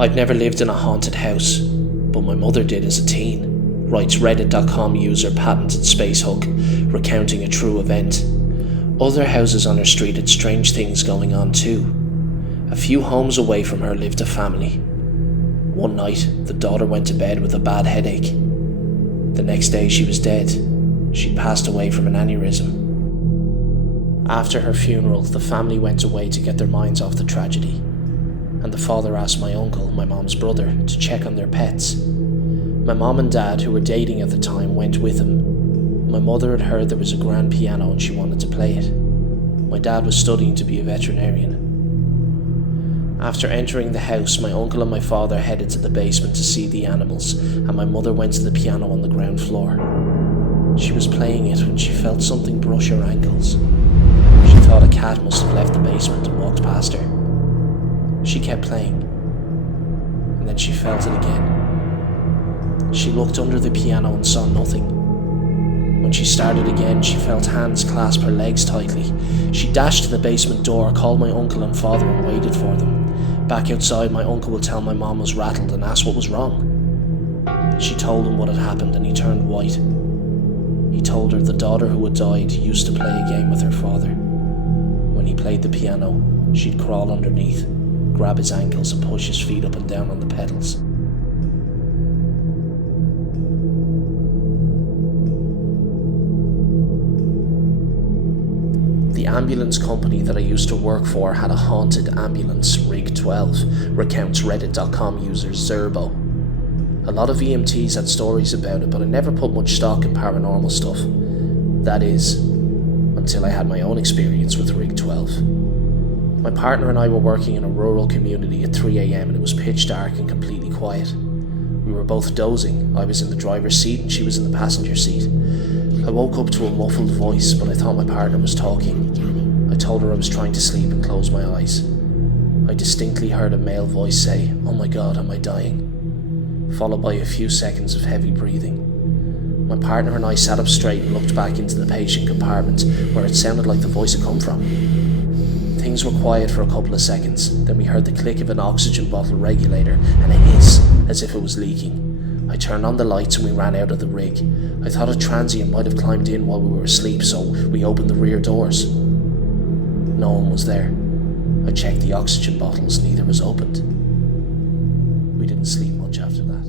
I've never lived in a haunted house, but my mother did as a teen, writes Reddit.com user Patented Spacehook, recounting a true event. Other houses on her street had strange things going on too. A few homes away from her lived a family. One night, the daughter went to bed with a bad headache. The next day she was dead. She'd passed away from an aneurysm. After her funeral, the family went away to get their minds off the tragedy, and the father asked my uncle, my mom's brother, to check on their pets. My mom and dad, who were dating at the time, went with him. My mother had heard there was a grand piano and she wanted to play it. My dad was studying to be a veterinarian. After entering the house, my uncle and my father headed to the basement to see the animals, and my mother went to the piano on the ground floor. She was playing it when she felt something brush her ankles. She thought a cat must have left the basement and walked past her. She kept playing, and then she felt it again. She looked under the piano and saw nothing. When she started again, she felt hands clasp her legs tightly. She dashed to the basement door, called my uncle and father and waited for them. Back outside, my uncle would tell my mom was rattled and asked what was wrong. She told him what had happened and he turned white. He told her the daughter who had died used to play a game with her father. When he played the piano, she'd crawl underneath, grab his ankles and push his feet up and down on the pedals. The ambulance company that I used to work for had a haunted ambulance, Rig 12, recounts Reddit.com user Zerbo. A lot of EMTs had stories about it, but I never put much stock in paranormal stuff. That is, until I had my own experience with Rig 12. My partner and I were working in a rural community at 3 a.m. and it was pitch dark and completely quiet. We were both dozing. I was in the driver's seat and she was in the passenger seat. I woke up to a muffled voice, but I thought my partner was talking. I told her I was trying to sleep and closed my eyes. I distinctly heard a male voice say, "Oh my God, am I dying?" followed by a few seconds of heavy breathing. My partner and I sat up straight and looked back into the patient compartment where it sounded like the voice had come from. Things were quiet for a couple of seconds, then we heard the click of an oxygen bottle regulator and a hiss as if it was leaking. I turned on the lights and we ran out of the rig. I thought a transient might have climbed in while we were asleep, so we opened the rear doors. No one was there. I checked the oxygen bottles, neither was opened. We didn't sleep much after that.